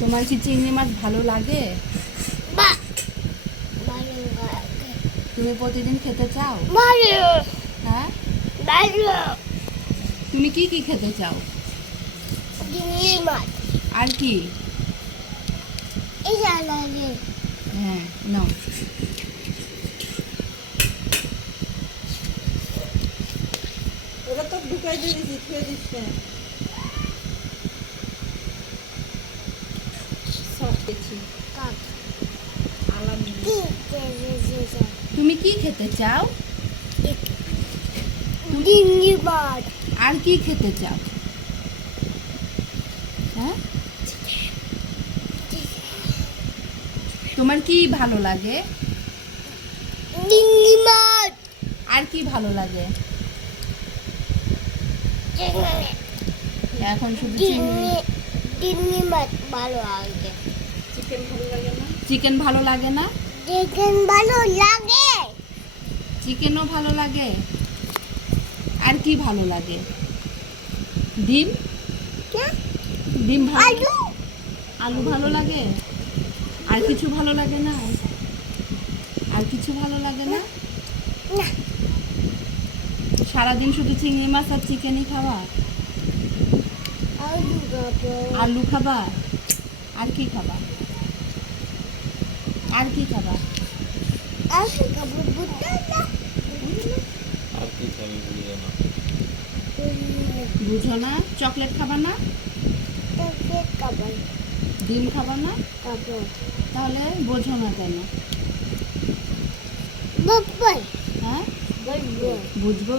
তোমার কি চিংড়ি মাছ ভালো লাগে? তুমি প্রতিদিন খেতে চাও? হ্যাঁ, তুমি কি কি খেতে চাও? চিংড়ি মাছ। আর কি? লাগে। হ্যাঁ, নাও। ওরা তো ঢুকাই দিয়েছি, ছুঁয়ে দিচ্ছে সব দেখছি আলাম। তুমি কি খেতে চাও? চিংড়ি মাছ। আর কি খেতে চাও? হ্যাঁ, তোমার কি ভালো লাগে? চিংড়ি মাছ। আর কি ভালো লাগে? এখন শুধু চিংড়ি। চিংড়ি মাছ ভালো লাগে। চিকেন ভালো লাগে না? চিকেন ভালো লাগে না? চিকেন ভালো লাগে। চিকেনও ভালো লাগে। আর কি ভালো লাগে? ডিম? ডিম ভালো? আলু। আলু ভালো লাগে। আর কিছু ভালো লাগে না? আর কিছু ভালো লাগে না? না। সারাদিন শুধু চিংড়ি মাছ আর চিকেনই খাওয়া? আলু খাবো। আলু খাবা? আর কি খাবা? আর কি খাবা? আলু খাবো। বুঝতে না। আর কি খাবি বুঝে না। বুঝো না? চকলেট খাবা না? চকলেট খাবো। ডিম খাবা না? খাবো। তাহলে বোঝো না কেন? বাবাই। হ্যাঁ, বলবো। বুঝবো।